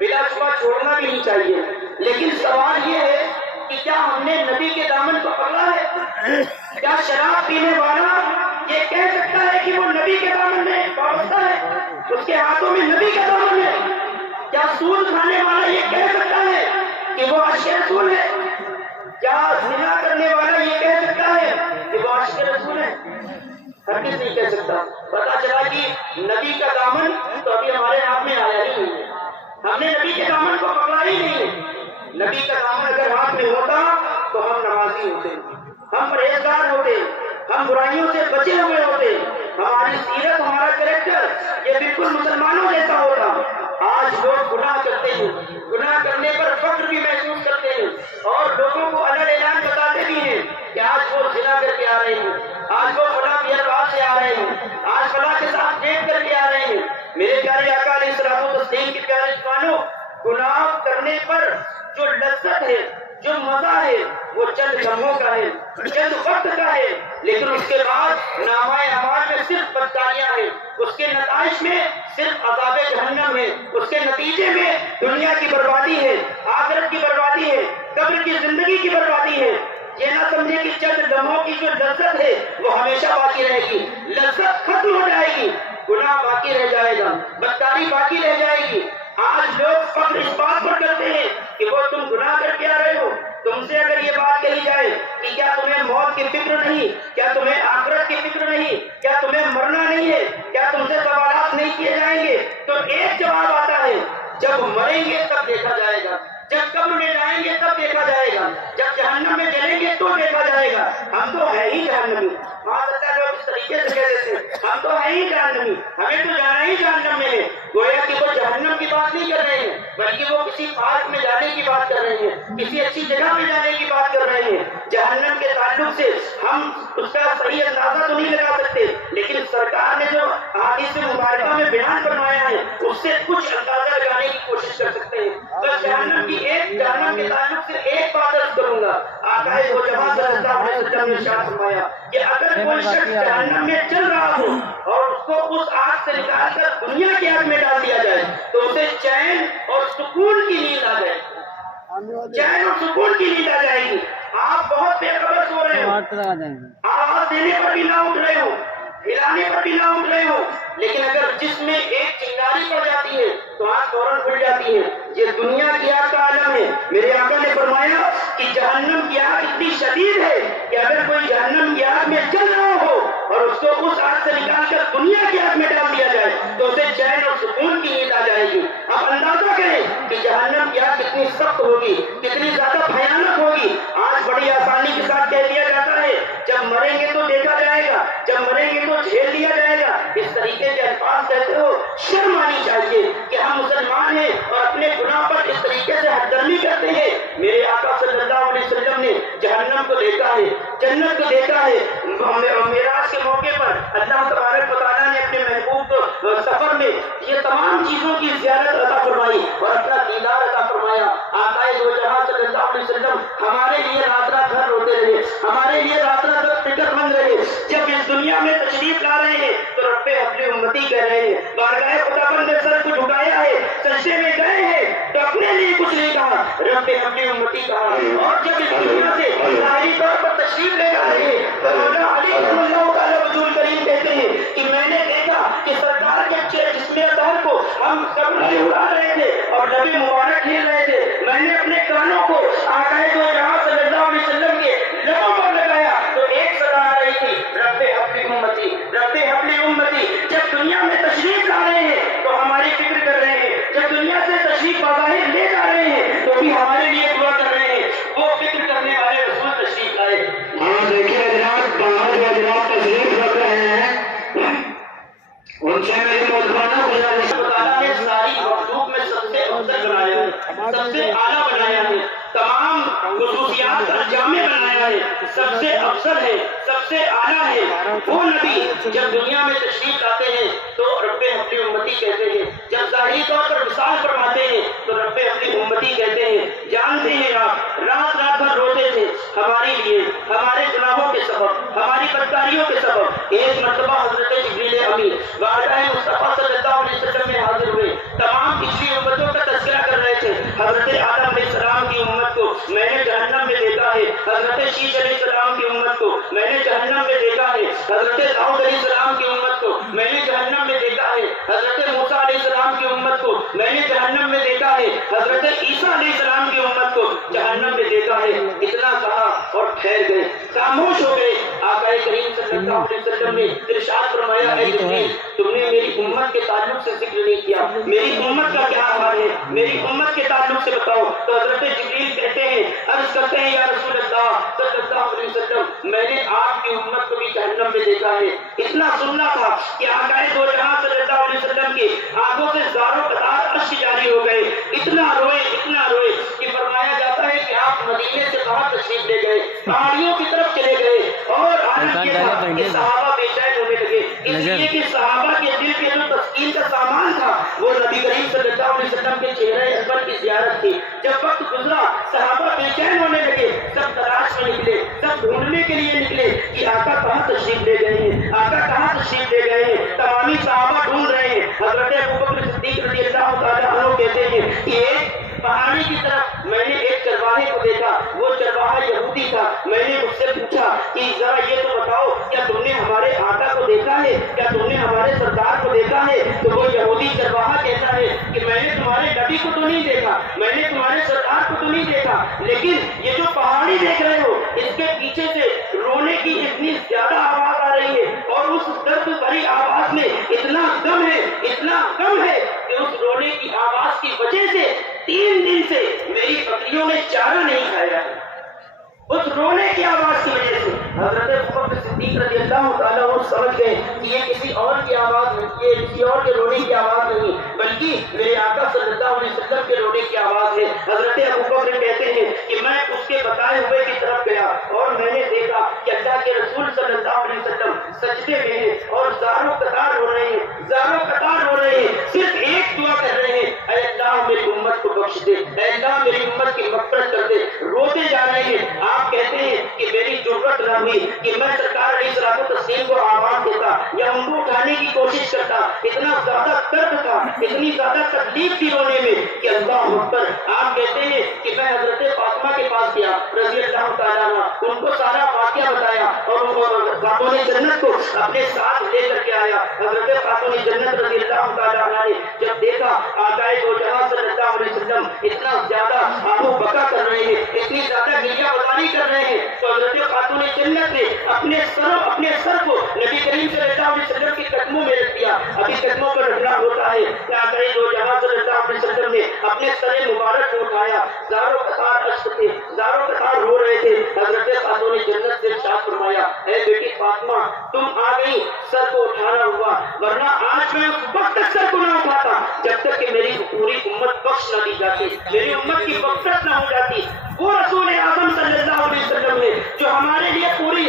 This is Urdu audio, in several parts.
بلا شبہ چھوڑنا بھی نہیں چاہیے، لیکن سوال یہ ہے کہ کیا ہم نے نبی کے دامن کو پکڑا ہے؟ کیا شراب پینے والا یہ کہہ سکتا ہے کہ وہ نبی کے دامن میں وابستہ ہے، اس کے ہاتھوں میں نبی کا دامن ہے؟ کیا سود کھانے والا یہ کہہ سکتا ہے کہ وہ عاشق رسول ہے؟ کیا زنا کرنے والا یہ کہہ سکتا ہے کہ وہ عاشق رسول ہے؟ ہرگز نہیں کہہ سکتا۔ پتا چلا کہ نبی کا دامن تو ابھی ہمارے ہاتھ میں آیا ہی نہیں ہے، ہم نے نبی کے دامن کو پکڑا ہی نہیں ہے۔ نبی کا دامن اگر ہاتھ میں ہوتا تو ہم نمازی ہوتے، ہم پرہیزگار ہوتے، ہم برائیوں سے بچے ہوئے ہوتے، ہماری سیرت، ہمارا کریکٹر یہ بالکل مسلمانوں جیسا ہوتا۔ آج لوگ گناہ کرتے ہیں، گناہ کرنے پر فخر بھی محسوس کرتے ہیں اور لوگوں کو الگ اعلان بتاتے بھی ہیں کہ آج وہ زنا کر کے آ رہے ہیں، آج وہ فلاں بیئر بار سے آ رہے ہیں، آج فلاں کے ساتھ ڈیٹ کر کے آ رہے ہیں۔ میرے پیارے آقا علیہ الصلوۃ والتسلیم کے پیارے جوانوں، گناہ کرنے پر جو لذت ہے، جو مزہ ہے، وہ چند لمحوں کا ہے، چند وقت کا ہے، لیکن اس کے بعد نامہ اعمال میں صرف بدکاریاں ہیں، اس کے نتائج میں صرف عذاب جہنم ہے، اس کے نتیجے میں دنیا کی بربادی ہے، آخرت کی بربادی ہے، قبر کی زندگی کی بربادی ہے۔ یہ نہ سمجھے کہ چند لمحوں کی جو لذت ہے وہ ہمیشہ باقی رہے گی، لذت ختم ہو جائے گی، گناہ باقی رہ جائے گا، بدکاری باقی رہ جائے گی۔ آج لوگ فخر اس بات پر کرتے ہیں کہ وہ تم گناہ کر کے آ رہے ہو، تم سے اگر یہ بات کہی جائے کہ کیا تمہیں موت کی فکر نہیں، کیا تمہیں آخرت کی فکر نہیں، کیا تمہیں مرنا نہیں ہے، کیا تم سے سوالات نہیں کیے جائیں گے، تو ایک جواب آتا ہے، جب مریں گے تب دیکھا جائے گا، جب قبر میں جائیں گے تب دیکھا جائے گا، جب جہنم میں جلیں گے تو دیکھا جائے گا۔ ہم تو ہے ہی جہنمی۔ لوگ اس طریقے سے کہہ دیتے ہیں ہم تو ہے ہی جہنمی، ہمیں تو جانا ہی جہنم میں ہے۔ گویا کہ وہ جہنم کی بات نہیں کر رہے ہیں، بلکہ وہ کسی پارک میں جانے کی بات کر رہے ہیں، کسی اچھی جگہ میں جانے کی بات کر رہے ہیں۔ جہنم کے تعلق سے ہم اس کا صحیح اندازہ تو نہیں لگا سکتے، لیکن سرکار نے جو احادیث مبارکہ میں بیان فرمایا ہے اس سے کچھ اندازہ لگانے کی کوشش کر سکتے ہیں۔ بس جہنم کے تعلق سے ایک بات عرض کروں گا، آقا دو جہاں صلی اللہ علیہ وسلم نے ارشاد فرمایا کہ اگر کوئی شخص جہنم میں چل رہا ہو اور اس کو اس آگ سے نکال کر دنیا کی آگ میں ڈال دیا جائے تو اسے چین اور سکون کی نیند آ جائے، چین اور سکون کی نیند آ جائے گی۔ آپ بہت بے خبر سو رہے ہو، آواز دینے پر بھی نہ اٹھ رہے ہو، ہلانے پر بھی نہ اٹھ رہے ہو، لیکن اگر جس میں ایک چنگاری پڑ جاتی ہے تو آنکھ فوراً کھل جاتی ہے۔ یہ دنیا کی آگ کا عالم ہے۔ میرے آقا نے فرمایا کہ جہنم کی آگ اتنی شدید ہے کہ اگر کوئی جہنم کی آگ میں جل رہا ہو اور اس کو اس آگ سے نکال کر دنیا کی آگ میں ڈال دیا جائے تو اسے چین اور سکون کی نیند آ جائے گی۔ اب اندازہ کریں کہ جہنم کی آگ کتنی سخت ہوگی، کتنی زیادہ بھیانک ہوگی۔ آج بڑی آسانی کے ساتھ کہہ دیا جاتا ہے جب مریں گے تو دیکھا جائے گا، جب مریں گے تو جھیل لیا جائے گا۔ اس طریقے کے الفاظ کہتے ہو، شرم آنی چاہیے کہ ہم مسلمان ہیں اور اپنے گناہ پر اس طریقے سے حد درمی کرتے ہیں۔ میرے آقا صلی اللہ علیہ وسلم نے جہنم کو دیکھا ہے، جنت کو دیکھا ہے۔ معراج کے موقع پر اللہ تبارک و تعالیٰ نے اپنے محبوب کو سفر میں یہ تمام چیزوں کی زیارت عطا فرمائی اور اپنا دیدار عطا فرمایا۔ آقا دو جہاں صلی اللہ علیہ وسلم ہمارے لیے رات رات گھر روتے رہے، ہمارے لیے رات رات فکر مند رہے۔ جب اس دنیا میں تشریف لا رہے ہیں تو رب اپنی امتی کہہ رہے ہیں، بارگاہ خداوند نے سر کو جھکایا ہے، سجدے میں گئے ہیں تو اپنے لیے کچھ نہیں کہا، رب اپنی امتی کہا۔ اور جب اس دنیا سے ظاہری طور پر تشریف لے جا رہے ہیں تو مولا علی رضی اللہ تعالیٰ وجود کریم کہتے ہیں کہ میں نے دیکھا کہ سرکار کے جسم اطہر کو ہم قبر سے اڑا رہے تھے اور نبی مبارک کھیل رہے تھے، میں نے اپنے کانوں کو آقا دو جہاں صلی اللہ علیہ وسلم کے لبوں پر لگایا تو ایک صدا آ رہی تھی، رب اپنی امتی، رب اپنی امتی۔ جب دنیا میں تشریف لا رہے ہیں تو ہماری فکر کر رہے ہیں، جب دنیا سے تشریف بظاہر لے جا رہے ہیں تو بھی ہمارے لیے دعا کر رہے ہیں۔ وہ فکر کرنے والے رسول تشریف لائے۔ ہاں دیکھیے جناب، باہر جو جناب تشریف رکھ رہے ہیں ان سے میری موضوعانہ گزارش، تعالیٰ نے ساری مخلوق میں سب سے افضل بنایا ہے، سب سے اعلیٰ بنایا ہے، تمام خصوصیات کا جامع بنایا ہے، سب سے افضل ہے، سب سے اعلیٰ ہے۔ وہ نبی جب دنیا میں تشریف لاتے ہیں تو رب اپنی امتی کہتے ہیں، جب ظاہری طور پر وصال فرماتے ہیں تو رب اپنی امتی کہتے ہیں۔ جانتے ہیں آپ رات رات بھر روتے تھے ہمارے لیے، ہمارے گناہوں کے سبب، ہماری بدکاریوں کے سبب۔ ایک مرتبہ حضرت جبریل امین بارگاہ مصطفیٰ صلی اللہ علیہ وسلم میں حاضر ہوئے، تمام پچھلی امتوں کا تذکرہ حضرت داؤد علیہ السلام کی امت کو میں نے جہنم میں دیکھا ہے، حضرت موسیٰ علیہ السلام کی امت کو میں نے جہنم میں دیکھا ہے، حضرت عیسیٰ علیہ السلام کی امت کو جہنم میں دیکھا ہے۔ اتنا کہا اور ٹھہر گئے، خاموش ہو گئے۔ آقا کریم صلی اللہ علیہ وسلم نے ارشاد فرمایا، اے جبریل تم نے میری امت کے تعلق سے ذکر نہیں کیا، میری امت کا کیا حال ہے، میری امت کے تعلق سے بتاؤ۔ تو حضرت جبریل کہتے ہیں، عرض کرتے ہیں، یا رسول اللہ صلی اللہ علیہ وسلم میں نے آپ کی امت کو بھی جہنم میں دیکھا ہے۔ اتنا سننا تھا کہ آقا دو جہاں صلی اللہ علیہ وسلم کی آنکھوں سے زاروں قطار اشک جاری ہو گئے، اتنا روئے کہ فرمایا جاتا ہے کہ آپ مدینے سے باہر تشریف لے گئے، پہاڑیوں کی طرف چلے گئے، اور عالم یہ تھا کہ صحابہ بے چین ہونے لگے، اس لیے کہ صحابہ کے دل کے جو تسکین کا سامان تھا وہ نبی کریم صلی اللہ علیہ وسلم کے چہرے انور کی زیارت تھی۔ جب وقت گزرا صحابہ بے چین ہونے لگے، سب تلاش میں نکلے، سب ڈھونڈنے کے لیے نکلے کہ آقا کہاں تشریف لے گئے ہیں، آقا کہاں تشریف لے گئے ہیں۔ تمامی صحابہ ڈھونڈ رہے ہیں۔ حضرت ابوبکر صدیق رضی اللہ تعالیٰ عنہ کہتے ہیں کہ ایک پہاڑی کی طرف میں نے ایک چرواہے کو دیکھا، وہ چرواہا یہودی تھا۔ میں نے اس سے پوچھا کہ ذرا یہ تو بتاؤ کیا تم نے ہمارے آقا کو دیکھا ہے، کیا تم نے ہمارے سردار کو دیکھا ہے؟ تو وہ یہودی چرواہا کہتا ہے کہ میں نے تمہارے نبی کو تو نہیں دیکھا، میں نے تمہارے سردار کو تو نہیں دیکھا، لیکن یہ جو پہاڑی دیکھ رہے ہو اس کے پیچھے سے رونے کی اتنی زیادہ آواز آ رہی ہے، اور اس درد بھری آواز میں اتنا غم ہے، اتنا غم ہے کہ اس رونے کی آواز کی وجہ سے 3 دن سے میری بکریوں نے چارہ نہیں کھایا ہے۔ اس رونے کی آواز کی وجہ سے حضرت ابوبکر صدیق رضی اللہ تعالیٰ عنہ سمجھ گئے کہ یہ کسی اور کی آواز نہیں، یہ کسی اور کے رونے کی آواز نہیں، بلکہ میرے آقا صلی اللہ علیہ وسلم کے رونے کی آواز ہے۔ حضرت ابوبکر کہتے ہیں کہ میں اس کے بتائے ہوئے کی طرف گیا اور میں نے دیکھا کہ اللہ کے رسول صلی اللہ علیہ وسلم سجدے میں ہیں اور زاروں قطار ہو رہے ہیں، زاروں قطار ہو رہے ہیں، صرف ایک دعا کر رہے ہیں، اے اللہ میری امت کو بخش دے، اے اللہ میری امت کی مغفرت کر دے، روتے جا رہے ہیں۔ آپ کہتے ہیں کہ میری ضرورت نہ ہوئی کہ میں سرکار علیہ الصلوۃ والتسلیم کو آواز دیتا یا ان کو اٹھانے کی کوشش کرتا، اتنا زیادہ درد تھا، اتنی زیادہ تکلیف تھی رونے میں کہ اللہ اکبر۔ آپ کہتے ہیں کہ میں حضرت فاطمہ کے پاس گیا رضی اللہ تعالیٰ عنہ، ان کو سارا واقعہ بتایا اور ان کو خاتون جنت کو اپنے ساتھ لے کر کے آیا۔ حضرت خاتون جنت رضی اللہ تعالیٰ عنہ نے جب دیکھا آقا دو جہاں صلی اللہ علیہ وسلم اتنا زیادہ آہو بکا کر رہے ہیں، اتنی زیادہ گریہ بازاری کر رہے ہیں، تو حضرت خاتون جنت نے اپنے سر کو نبی کریم صلی اللہ علیہ وسلم کے قدموں میں رکھ دیا۔ ابھی قدموں پر رکھنا ہوتا ہے کہ آقا دو جہاں صلی اللہ علیہ وسلم نے اپنے سر مبارک کو اٹھایا، زاروں قطار اشک تھے، زاروں قطار رو رہے تھے۔ حضرت خاتون جنت سے ارشاد فرمایا، اے بیٹی فاطمہ تم آ گئی، سر کو اٹھانا ہوا، ورنہ آج میں اس وقت تک سر کو نہ اٹھاتا جب تک کہ میری پوری امت بخش نہ دی جاتی، میری امت کی مغفرت نہ ہو جاتی۔ وہ رسول اعظم صلی اللہ علیہ وسلم نے جو ہمارے لیے پوری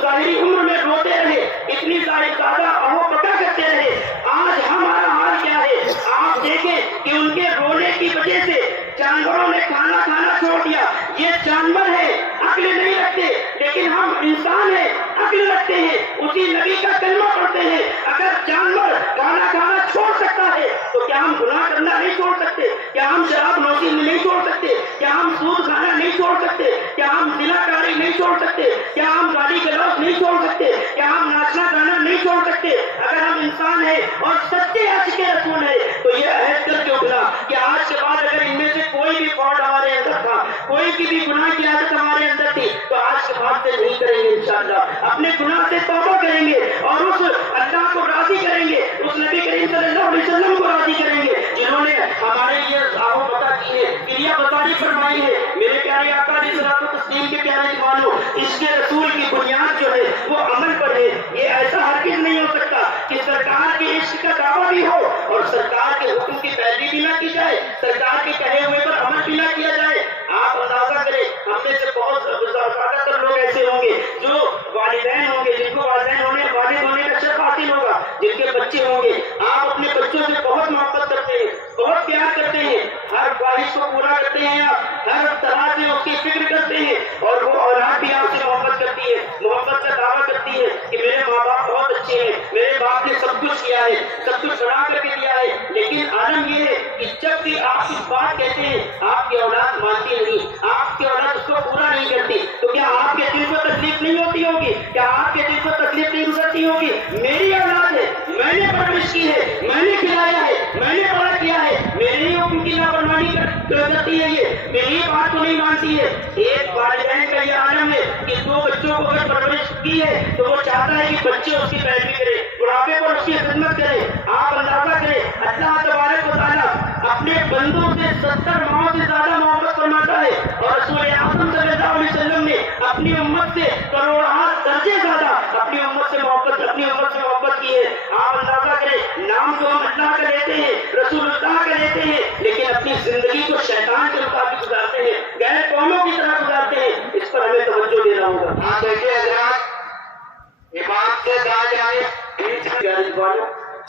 ظاہری عمر میں روتے رہے، اتنی زیادہ اہو بکا کرتے رہے، آج ہمارا حال کیا ہے؟ آپ دیکھیں کہ ان کے رونے کی وجہ سے جانوروں نے کھانا چھوڑ دیا۔ یہ جانور ہے، عقل نہیں رکھتے، لیکن ہم انسان ہیں، عقل رکھتے ہیں، اسی نبی کا کلمہ پڑھتے ہیں۔ اگر جانور کھانا چھوڑ سکتا ہے تو کیا ہم گناہ کرنا نہیں چھوڑ سکتے؟ کیا ہم شراب نوشی نہیں چھوڑ سکتے؟ کیا ہم سود کھانا نہیں چھوڑ سکتے؟ کیا ہم زنا کاری نہیں چھوڑ سکتے؟ کیا ہم گالی گلوچ نہیں چھوڑ سکتے؟ کیا ہم ناچنا گانا نہیں چھوڑ سکتے؟ اگر ہم انسان ہیں اور سچے عاشق رسول ہیں تو یہ عہد کر کے اٹھنا کہ آج کے بعد اگر ان میں سے کوئی بھی فالٹ ہمارے اندر تھا، کوئی کی بھی گناہ کی عادت ہمارے اندر تھی، تو آج کے بعد سے نہیں کریں گے انشاءاللہ، اپنے گناہ سے توبہ کریں گے اور اس اللہ کو راضی کریں گے، اس نبی کریم صلی اللہ علیہ وسلم کو راضی کریں گے جنہوں نے ہمارے لیے آہو بتا کی ہے، کریا بازاری فرمائی ہے۔ میرے پیارے آقا علیہ الصلوۃ والتسلیم کے پیارے دیوانوں، اس کے رسول کی بنیاد جو ہے وہ عمل پر ہے۔ یہ ایسا ہرگز نہیں ہو سکتا کہ سرکار کے عشق کا دعویٰ بھی ہو اور سرکار کے حکم کی پیروی بھی نہ کی جائے، سرکار کے کہے ہوئے پر عمل بھی نہ کیا جائے۔ آپ اندازہ کریں، ہم میں سے بہت زیادہ تر لوگ ایسے ہوں گے جو والدین ہوں گے، جن کو والد ہونے کا شرف حاصل ہوگا، جن کے بچے ہوں گے، آپ اپنے بچوں سے بہت محبت کرتے ہیں، بہت پیار کرتے ہیں، ہر خواہش کو پورا کرتے ہیں، آپ ہر طرح سے اس کی فکر کرتے ہیں، اور وہ اولاد بھی آپ سے محبت کرتی ہے، محبت کا دعویٰ کرتی ہے کہ میرے ماں باپ بہت اچھے ہیں، میرے باپ نے سب کچھ کیا ہے، سب کچھ بنا کر کے دیا ہے، لیکن عالم یہ ہے کہ جب بھی آپ اس بات کہتے ہیں آپ کی اولاد مانتی نہیں، آپ کی اولاد اس کو کو پورا نہیں کرتی تو کیا آپ کے دل کو تکلیف نہیں ہوتی ہوگی؟ کیا آپ کے دل کو تکلیف نہیں گزرتی ہوگی؟ میری اولاد ہے، میں نے پرورش کی ہے، میں نے کھلایا ہے، میں نے بڑا کیا ہے، میری حکم کی لاپرواہی کرتی ہے، یہ میری بات کو نہیں مانتی ہے۔ ایک والدین کا یہ عالم ہے کہ دو بچوں کو اگر پرورش کی ہے تو وہ چاہتا ہے کہ بچے اس کی پیروی کرے، بڑھاپے پر اس کی خدمت کرے۔ آپ اندازہ کریں، اللہ تبارک و تعالیٰ اپنے بندوں سے 70 ماؤں سے زیادہ محبت فرماتا ہے، اور رسول اعظم صلی اللہ علیہ وسلم نے اپنی امت سے کروڑہا درجے زیادہ اپنی امت سے محبت کی ہے۔ آپ اندازہ کریں، نام تو ہم اللہ کا لیتے ہیں، رسول اللہ کا لیتے ہیں، لیکن اپنی زندگی کو شیطان کے مطابق گزارتے ہیں، غیر قوموں کی طرح گزارتے ہیں۔ اس پر ہمیں توجہ دینا ہوگا۔ ہاں دیکھیے حضرات، امام سے کہا جائے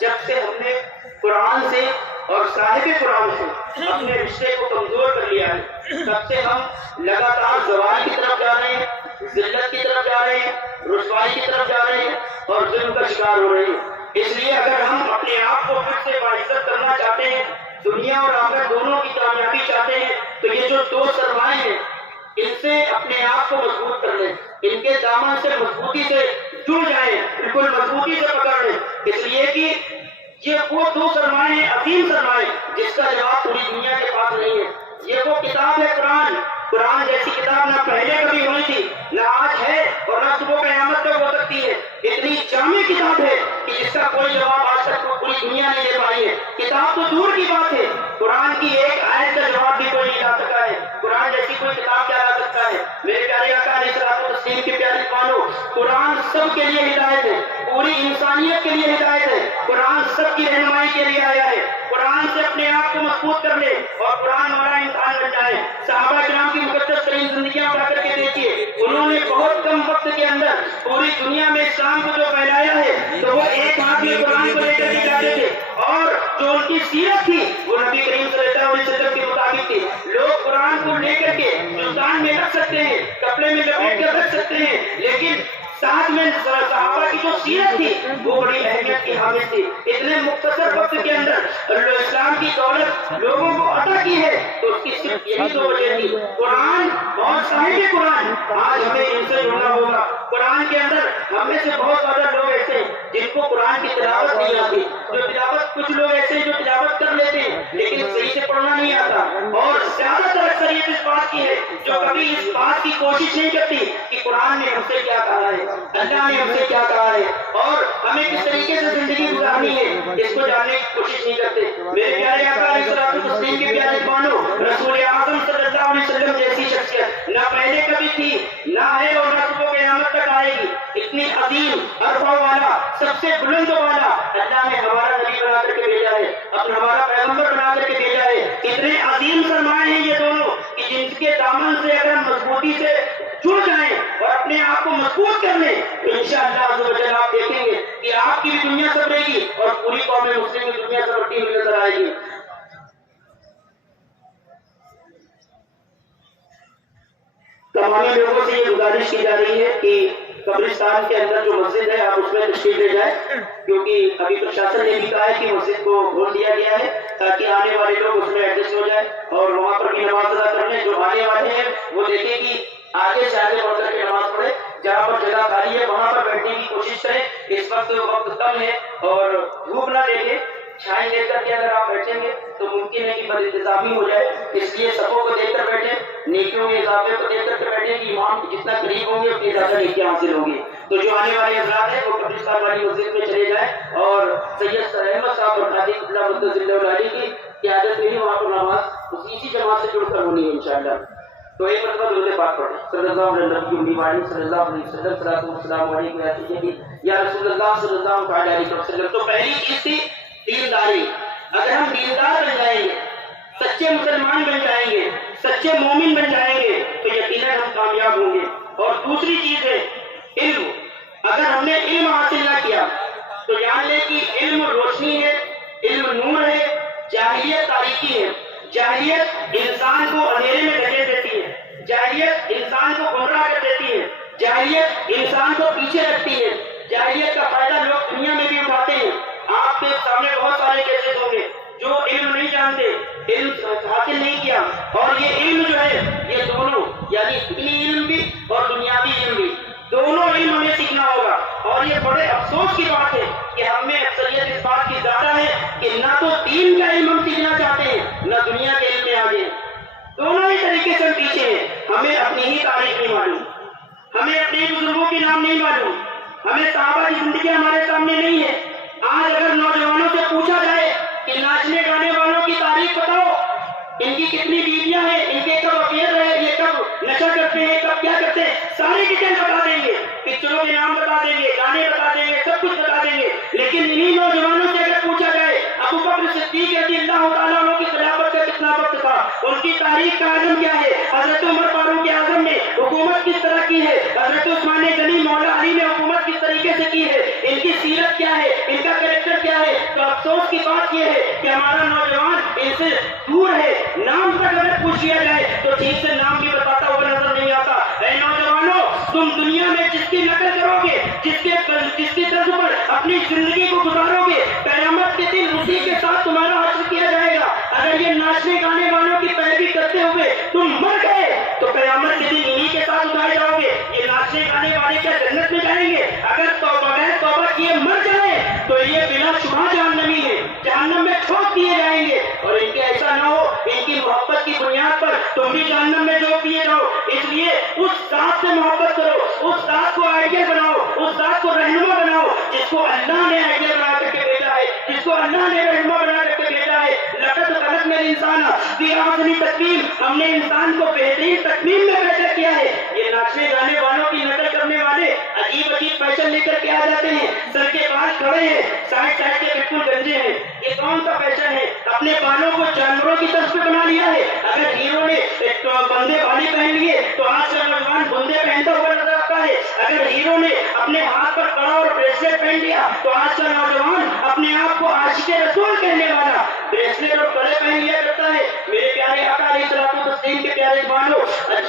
جب سے ہم نے قرآن سے اور صاحب قرآن سے اپنے رشتے کو کمزور کر لیا ہے، تب سے ہم لگاتار زوال کی طرف جا رہے ہیں، ذلت کی طرف جا رہے ہیں، رسوائی کی طرف جا رہے ہیں اور ظلم کا شکار ہو رہے ہیں۔ اس لیے اگر ہم اپنے آپ کو پھر سے باعزت کرنا چاہتے ہیں، دنیا اور آخرت دونوں کی کامیابی چاہتے ہیں، تو یہ جو دو سرمائے ہیں ان سے اپنے آپ کو مضبوط کر لیں، ان کے دامن سے مضبوطی سے جڑ جائیں، بالکل مضبوطی سے پکڑ لیں، اس لیے کہ یہ وہ دو سرمائے ہیں، عظیم سرمائے، جس کا جواب پوری دنیا کے پاس نہیں ہے۔ یہ وہ کتاب ہے قرآن، قرآن جیسی کتاب نہ پہلے کبھی ہوئی تھی، نہ آج ہے اور نہ صبح قیامت تک ہو سکتی ہے۔ اتنی جامع کتاب ہے کہ جس کا کوئی جواب آج تک پوری دنیا نہیں دے پائی ہے۔ کتاب تو دور کی بات ہے، قرآن کی ایک آیت کا جواب بھی کوئی نہیں لا سکا ہے۔ قرآن جیسی کوئی کتاب کیا لا سکتا ہے؟ میرے پیارے آقا علیہ الصلوۃ والتسلیم کے پیارے خوانوں، قرآن سب کے لیے ہدایت ہے، پوری انسانیت کے لیے ہدایت ہے۔ قرآن سب کی رہنمائی کے لیے آیا ہے۔ قرآن سے اپنے آپ کو مضبوط کر لے اور قرآن والا انسان بن جائے۔ صحابہ کرام کی مقدس ترین زندگیاں اٹھا کر کے دیکھیے، انہوں نے بہت کم وقت کے اندر پوری دنیا میں اسلام کو جو پھیلایا ہے، تو وہ ایک ہاتھ میں قرآن کو لے کر کے جاتے تھے، اور جو ان کی سیرت تھی وہ نبی کریم صلی اللہ علیہ وسلم کے مطابق تھی۔ لوگ قرآن کو لے کر کے سلطان میں رکھ سکتے ہیں، کپڑے میں لپیٹ کر رکھ سکتے ہیں، لیکن ساتھ میں صحابہ کی جو سیرت تھی وہ بڑی اہمیت کی حامل تھی۔ اتنے مختصر وقت کے اندر اسلام کی دولت لوگوں کو عطا کی ہے، تو اس کی صرف یہی دو وجہ تھی، قرآن اور صاحب قرآن۔ آج ہمیں ان سے جڑنا ہوگا۔ قرآن کے اندر ہم میں سے بہت زیادہ لوگ ایسے ہیں جن کو قرآن کی تلاوت نہیں آتی، جو تلاوت کچھ لوگ ایسے ہیں جو تلاوت کر لیتے ہیں لیکن صحیح سے پڑھنا نہیں آتا، اور زیادہ تر اکثریت اس بات کی ہے جو کبھی اس بات کی کوشش نہیں کرتی کہ قرآن نے ہم سے کیا کہا ہے، اللہ نے ہم سے کیا کہا ہے، اور ہمیں کس طریقے سے زندگی گزارنی ہے، اس کو جاننے کی کوشش نہیں کرتے۔ میرے پیارے آقا علیہ الصلوۃ والتسلیم کے پیارے خوانوں، رسول اعظم صلی اللہ علیہ وسلم جیسی شخصیت نہ پہلے کبھی تھی، نہ ہے اور نہ صبح قیامت تک آئے گی۔ اتنی عظیم عرفہ والا، سب سے بلند والا اللہ نے ہمارا نبی بنا کر کے بھیجا ہے، اپنا ہمارا پیغمبر بنا کر کے بھیجا ہے۔ اتنے عظیم سرمائے ہیں یہ دونوں کہ جن کے دامن سے اگر ہم مضبوطی سے جڑ جائیں اور اپنے آپ کو مضبوط کر لیں تو انشاءاللہ عز و جل آپ دیکھیں گے کہ آپ کی بھی دنیا سنورے گی اور پوری قوم مسلم کی دنیا سنورتی ہوئی نظر آئے گی۔ تمام لوگوں سے یہ گزارش کی جا رہی ہے کہ قبرستان کے اندر جو مسجد ہے آپ اس میں تشریف لے جائیں، کیونکہ ابھی پرشاسن نے بھی کہا ہے کہ مسجد کو کھول دیا گیا ہے تاکہ آنے والے لوگ اس میں ایڈجسٹ ہو جائیں اور وہاں پر بھی نماز ادا کر لیں۔ جو آنے والے ہیں وہ دیکھیں کہ آگے سے آگے بڑھ کر کے نماز پڑھے، جہاں پر جگہ خالی ہے وہاں پر بیٹھنے کی کوشش کریں۔ اس وقت کم ہے اور دھوپ نہ دیکھیں، چھائیں لے کر کے اگر آپ بیٹھیں گے تو ممکن ہے کہ بد انتظامی ہو جائے، اس لیے صفوں کو دیکھ کر بیٹھیں، نیکیوں کے اضافے کو دیکھ کر کے بیٹھیں کہ امام جتنا قریب ہوں گے اتنی زیادہ نیکیاں حاصل ہوں گی۔ تو جو آنے والے حضرات ہیں وہ قبرستان والی مسجد میں چلے جائیں اور سید احمد صاحب اور حاجی اللہ مدثر اللہ علیہ کی قیادت میں ہی وہاں پر نماز اسی جماعت سے جڑ کر ہونی ہے انشاءاللہ۔ تو ایک مرتبہ درود پاک پڑھیں، صلی اللہ علیہ وسلم صلی اللہ علیہ وسلم صلاۃ و سلام علیہ یا رسول اللہ صلی اللہ علیہ وسلم۔ تو پہلی چیز تھی دینداری۔ اگر ہم دیندار بن جائیں گے، سچے مسلمان بن جائیں گے، سچے مومن بن جائیں گے تو یقیناً ہم کامیاب ہوں گے۔ اور دوسری چیز ہے علم۔ اگر ہم نے علم حاصل نہ کیا تو جان لیں کہ علم روشنی ہے، علم نور ہے، جاہلیت تاریکی ہے۔ جاہلیت انسان کو اندھیرے میں دھکیل دیتی ہے، جاہلیت انسان کو گمراہ کر دیتی ہے، جاہلیت انسان کو پیچھے رکھتی ہے، جاہلیت کا فائدہ لوگ دنیا میں بھی اٹھاتے ہیں۔ آپ کے سامنے بہت سارے کیسز ہوں گے جو علم نہیں جانتے، علم حاصل نہیں کیا، اور یہ علم جو ہے یہ دونوں یعنی دینی علم بھی اور دنیاوی علم بھی، دونوں علم ہمیں سیکھنا ہوگا۔ اور یہ بڑے افسوس کی بات ہے کہ ہم میں اکثریت اس بات کی زیادہ ہے کہ نہ تو دین کا علم ہم سیکھنا چاہتے ہیں، نہ دنیا کے علم میں آگے ہیں۔ دونوں ہی طریقے سے ہم پیچھے ہیں۔ ہمیں اپنی ہی تاریخ نہیں معلوم، ہمیں اپنے بزرگوں کے نام نہیں معلوم، ہمیں صحابہ کی زندگی ہمارے سامنے نہیں ہے۔ آج اگر نوجوانوں سے پوچھا جائے کہ ناچنے گانے والوں کی تاریخ بتاؤ، ان کی کتنی بیویاں ہیں، ان کے کب افیئر رہے، یہ کب نشہ کرتے ہیں، کب کیا کرتے ہیں، ساری ڈیٹیل بتا دیں گے، پکچروں کے نام بتا دیں گے، گانے بتا دیں گے، سب کچھ بتا دیں گے۔ لیکن انہی نوجوانوں سے اگر پوچھا جائے ابو بکر صدیق رضی اللہ تعالیٰ عنہ کی خلافت کا کتنا وقت تھا، ان کی تاریخ کا عالم کیا ہے، حضرت عمر فاروق اعظم نے حکومت کس طرح کی ہے، حضرت عثمان غنی مولا علی نے حکومت کس طریقے سے کی ہے، ان کی سیرت کیا ہے، ان کا کریکٹر کیا ہے، تو افسوس کی بات یہ ہے کہ ہمارا نوجوان ان سے دور ہے۔ نام تک اگر پوچھ لیا جائے تو ٹھیک سے نام بھی بتاتا ہوا نظر نہیں آتا۔ اے نوجوانوں، تم دنیا میں جس کی نقل کرو گے، جس کی طرز پر اپنی زندگی کو گزارو گے، قیامت کے دن اسی کے ساتھ تمہارا حشر کیا جائے گا۔ اگر یہ ناچنے گانے والوں کی پیروی کرتے ہوئے تم مر گئے تو قیامت کے دن انہی کے ساتھ اٹھائے جاؤ گے۔ یہ ناچنے گانے والے کیا جنت میں جائیں گے؟ اگر بغیر توبہ کیے مر جائیں تو یہ بلا شبہ جہنمی ہے، جہنم میں ٹھوک دیے جائیں گے۔ اور ان کے ایسا نہ ہو ان کی محبت کی بنیاد پر تم بھی جہنم میں جھونک دیے جاؤ۔ اس لیے اس ذات سے محبت کرو، اس ذات کو آئیڈیل بناؤ، اس ذات کو رہنما بناؤ جس کو اللہ نے آئیڈیل بنا کر کے بھیجا ہے، جس کو اللہ نے رہنما بنا کر کے بھیجا ہے۔ لقد خلقنا الانسان فی احسن تقویم، ہم نے انسان کو بہترین تقویم میں پیدا کیا ہے۔ یہ ناچنے گانے والوں کی نقل کرنے والے عجیب عجیب فیشن لے کر کے آ جاتے ہیں، سر کے بال کھڑے ہیں، سائڈ سائڈ کے بالکل گنجے ہیں۔ یہ کون سا فیشن ہے؟ اپنے بالوں کو جانوروں کی طرف پہ بنا لیا ہے۔ اگر ہیرو نے بندے بالی پہن لیے تو آج کا نوجوان بندے پہنتا ہوا نظر آتا ہے۔ اگر ہیرو نے اپنے ہاتھ پر کڑا اور بریسلیٹ پہن لیا تو آج کا نوجوان اپنے آپ کو عاشق رسول کہنے والا بریسلیٹ اور کڑے پہن لیا کرتا ہے۔ میرے پیارے آقا علیہ الصلوۃ والتسلیم کے پیارے جوانوں،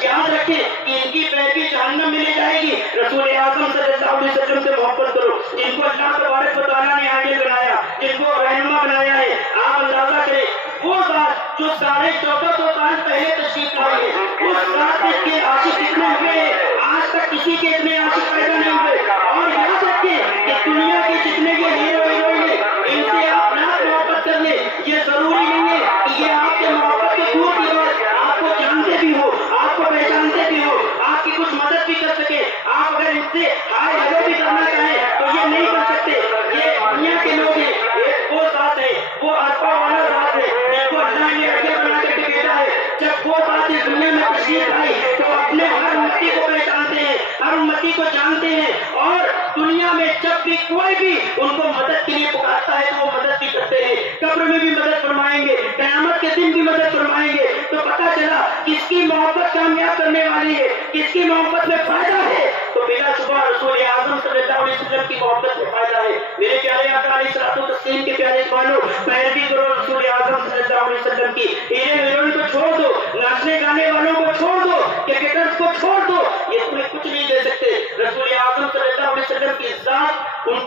یاد رکھیں کہ ان کی پیروی جہنم میں لے جائے گی۔ رسول اعظم صلی اللہ علیہ وسلم سے محبت کرو، جن کو اللہ تبارک و تعالیٰ نے آگے بنایا، جن کو رہنما بنایا ہے۔ آپ اندازہ کریں وہ ذات جو 1450 سال پہلے تشریف لائی ہے، اس ذات کے عاشق کتنے ہوئے ہیں؟ آج تک کسی کے اتنے عاشق پیدا نہیں ہوئے۔ اور یاد رکھیں کہ دنیا کے جتنے بھی ہیرو ہیروئن ہیں ان سے آپ نہ محبت کر لیں، یہ ضروری نہیں ہے کہ یہ آپ کے محبت کے دور کی بات آپ کو جانتے بھی ہو، آپ کو پہچانتے بھی ہو، آپ کی کچھ مدد بھی کر سکے۔ آپ اگر ان سے ہائے ہیلو بھی کرنا چاہیں تو یہ نہیں کر سکتے۔ یہ دنیا کے لوگ ہیں، ایک وہ ذات ہے، وہ عرفہ والا ذات ہے جس کو اللہ نے آگے بنا کر کے بھیجا ہے۔ جب وہ ذات اس دنیا میں تشریف آئی تو اپنے ہر امتی کو پہچانتے ہیں، ہر امتی کو جانتے ہیں، اور دنیا میں جب بھی کوئی بھی ان کو مدد کے لیے پکارتا ہے تو وہ مدد بھی کرتے ہیں۔ قبر میں بھی مدد فرمائیں گے، قیامت کے دن بھی مدد فرمائیں گے۔ تو پتہ چلا کس کی محبت کامیاب کرنے والی ہے، کس کی محبت میں فائدہ ہے، تو بلا شبہ رسول اعظم صلی اللہ علیہ وسلم کی محبت میں فائدہ ہے۔ میرے پیارے آقا علیہ الصلوۃ والتسلیم کے پیارے جوانوں، پیروی کرو رسول اعظم صلی اللہ علیہ وسلم کی۔ ہیرو ہیروئن کو چھوڑ دو، ناچنے گانے والوں کو چھوڑ دو، کرکٹرز کو چھوڑ دو، یہ تمہیں کچھ نہیں دے سکتے۔ رسول اعظم صلی اللہ علیہ وسلم کی ذات، ان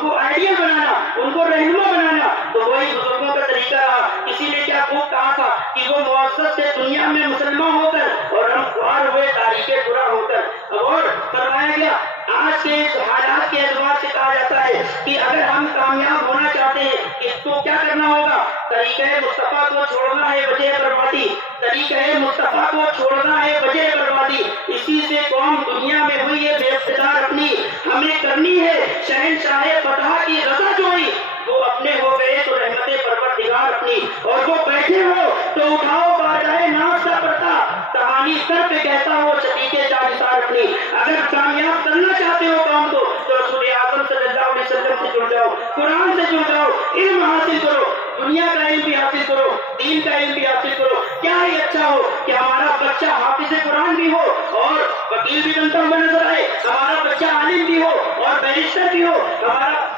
کو آئیڈیل بنانا، ان کو رہنما بنانا، تو وہی بزرگوں کا طریقہ رہا۔ کسی نے کیا خوب کہا تھا کہ وہ معزز سے دنیا میں مسلمان ہو کر اور ہم خوار ہوئے تاریخ برا ہو کر۔ اور فرمایا گیا آج کے حالات کے اعتبار سے کہا جاتا ہے کہ اگر ہم کامیاب ہونا چاہتے ہیں اس کو کیا کرنا ہوگا؟ طریقہ مصطفیٰ کو چھوڑنا ہے وجہ بربادی، طریقہ مصطفیٰ کو چھوڑنا ہے وجہ بربادی۔ اسی سے قوم دنیا میں ہوئی ہے بے اقتدار اپنی، ہمیں کرنی ہے شہنشاہ فتح کی رضا جوئی۔ وہ اپنے ہو گئے تو رحمت پروردگار اپنی، اور وہ بیٹھے ہو تو اٹھاؤ بارگاہ ناز کا پرتا، کہانی سر پہ کہتا ہو شقیقے جانثار اپنی۔ اگر کامیاب کرنا چاہتے ہو قوم کو تو رسول اعظم صلی اللہ علیہ وسلم سے جڑ جاؤ، قرآن سے جڑ جاؤ، علم حاصل کرو، دنیا کا علم بھی حاصل کرو، دین کا علم بھی حاصل کرو۔ کیا ہی اچھا ہو کہ ہمارا بچہ حافظ قرآن بھی ہو اور وکیل بھی بنتا ہوا نظر آئے، ہمارا بچہ عالم بھی ہو اور بیرسٹر بھی ہو، ہمارا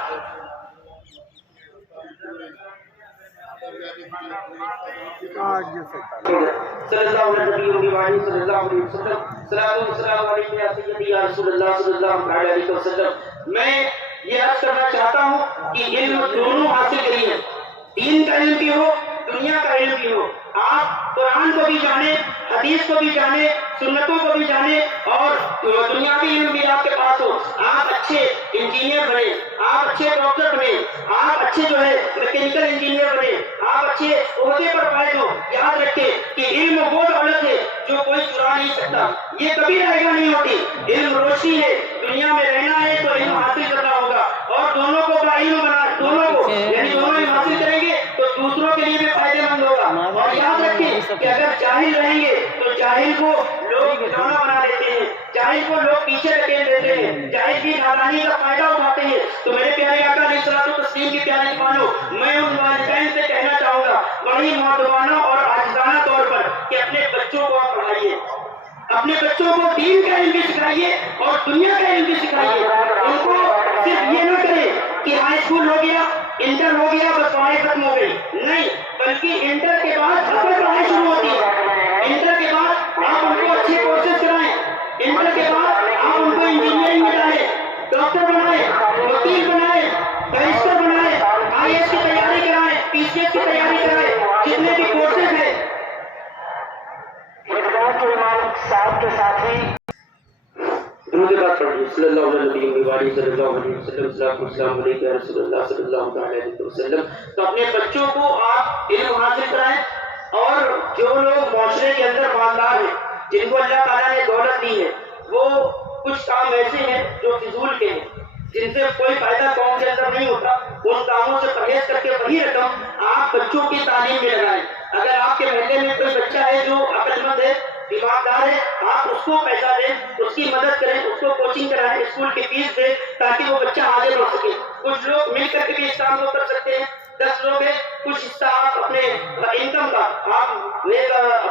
صلی اللہ علیہ وسلم، صلاۃ والسلام علیک یا سیدی یا رسول اللہ صلی اللہ علیہ وسلم۔ میں یہ عرض کرنا چاہتا ہوں کہ علم دونوں حاصل کریے، دین کا علم بھی ہو، دنیا کا علم بھی ہو. آپ قرآن کو بھی جانے, حدیث کو بھی جانے, سنتوں کو بھی جانے, اور دنیاوی علم بھی آپ کے پاس ہو. آپ اچھے انجینئر بنے, آپ اچھے ڈاکٹر بنے, آپ اچھے جو ہے میکینیکل انجینئر بنے, آپ اچھے عہدے پر فائز ہو. یاد رکھے کہ علم وہ دولت ہے جو کوئی چرا نہیں سکتا, یہ کبھی رہے گا نہیں ہوتی. علم روشنی ہے, دنیا میں رہنا ہے تو علم حاصل کرنا ہوگا, اور دونوں کو با علم بنا, دونوں کو یعنی دونوں علم حاصل کریں گے تو دوسروں کے لیے بھی فائدے مند ہوگا. اور یاد رکھیں کہ اگر جاہل رہیں گے تو جاہل کو لوگ کھلونا بنا دیتے ہیں, جاہل کو لوگ پیچھے دھکیل دیتے ہیں, جاہل کی نادانی کا فائدہ اٹھاتے ہیں. تو میرے پیارے آقا علیہ الصلوۃ والتسلیم کی پیاری مانو, میں ان والدین سے کہنا چاہوں گا بڑی مؤدبانہ اور عاجزانہ طور پر کہ اپنے بچوں کو آپ پڑھائیے, اپنے بچوں کو دین کا علم بھی سکھائیے اور دنیا کا علم بھی سکھائیے. ان کو صرف یہ نہ کریں کہ ہائی اسکول ہو گیا, انٹر ہو گیا, بس پڑھائی ختم ہو گئی, نہیں, بلکہ انٹر کے بعد اصل پڑھائی شروع ہوتی ہے. انٹر کے بعد آپ ان کو اچھے کورسز کرائیں, انٹر کے بعد آپ ان کو انجینئرنگ میں ڈالیں, ڈاکٹر بنائیں, وکیل بنائیں, بیرسٹر بنائیں, IAS کی تیاری کرائیں, PCS کی تیاری کرائیں, جتنے بھی کورسز ہیں. صاحب کے ساتھی درود پاک پڑھیے صلی اللہ علیہ وآلہ صلی اللہ علیہ وسلم. السلام علیکم یا رسول اللہ صلی اللہ علیہ وسلم. تو اپنے بچوں کو آپ علم حاصل کرائیں, اور جو لوگ معاشرے کے اندر مالدار ہیں, جن کو اللہ تعالیٰ نے دولت دی ہے, وہ کچھ کام ایسے ہیں جو فضول کے ہیں, جن سے کوئی فائدہ قوم کے اندر نہیں ہوتا. ان کاموں سے پرہیز کر کے وہی رقم آپ بچوں کی تعلیم میں لگائیں. اگر آپ کے محلے میں کوئی بچہ ہے جو عقل مند ہے, ایماندار ہے, آپ اس کو پیسہ دیں, اس کی مدد کریں, اس کو کوچنگ کرائیں, اسکول کی فیس دیں, تاکہ وہ بچہ آگے بڑھ سکے. کچھ لوگ مل کر کے بھی اس کام کو کر سکتے ہیں. 10 لوگ ہیں, کچھ حصہ آپ اپنے انکم کا آپ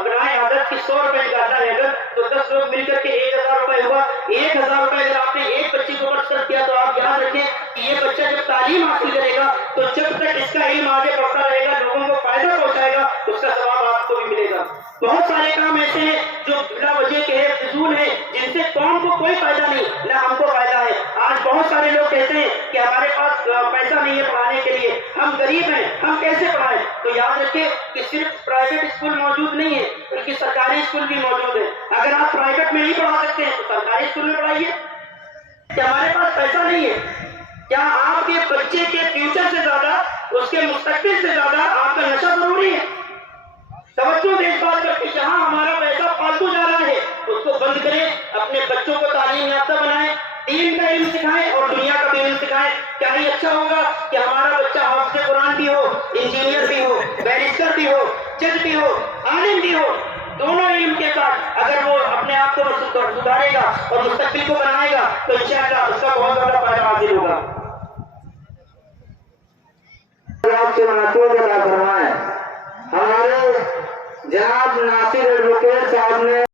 بنائیں, عادت کی 100 روپے نکالنا ہے اگر, تو 10 لوگ مل کر کے 1000 روپے ہوا. 1000 روپے اگر آپ نے ایک بچے کو خرچ کر کیا تو آپ یاد رکھیں کہ یہ بچہ جب تعلیم حاصل کرے گا تو جب تک اس کا علم آگے بڑھتا رہے گا, لوگوں کو فائدہ پہنچائے گا, اس کا ثواب آپ کو بھی ملے گا. بہت سارے کام ایسے ہیں جو بلا وجہ کے ہیں, فضول ہیں, جن سے قوم کو کوئی فائدہ نہیں, نہ ہم کو فائدہ ہے. آج بہت سارے لوگ کہتے ہیں کہ ہمارے پاس پیسہ نہیں ہے پڑھانے کے لیے, ہم غریب ہیں, ہم کیسے پڑھائیں. تو یاد رکھیں کہ صرف پرائیویٹ اسکول موجود نہیں ہے, بلکہ سرکاری اسکول بھی موجود ہے. اگر آپ پرائیویٹ میں نہیں پڑھا سکتے ہیں تو سرکاری اسکول میں پڑھائیے. کہ ہمارے پاس پیسہ نہیں ہے, کیا آپ کے بچے کے فیوچر سے زیادہ, اس کے مستقبل سے زیادہ آپ کا نشہ ضروری ہے؟ توجہ دے اس بات پر کہ جہاں ہمارا پیسہ فالتو جا رہا ہے اس کو بند کریں, اپنے بچوں کو تعلیم یافتہ بنائیں, دین کا علم سکھائیں اور دنیا کا بھی علم سکھائیں. کیا ہی اچھا ہوگا کہ ہمارا بچہ حافظ قرآن بھی ہو, انجینئر بھی ہو, بیرسٹر بھی ہو, جج بھی ہو, عالم بھی ہو. دونوں علم کے ساتھ اگر وہ اپنے آپ کو سدھارے گا اور مستقبل کو بنائے گا تو انشاءاللہ اس کا بہت زیادہ فائدہ حاصل ہوگا. آپ سے مناسب فرمائیں.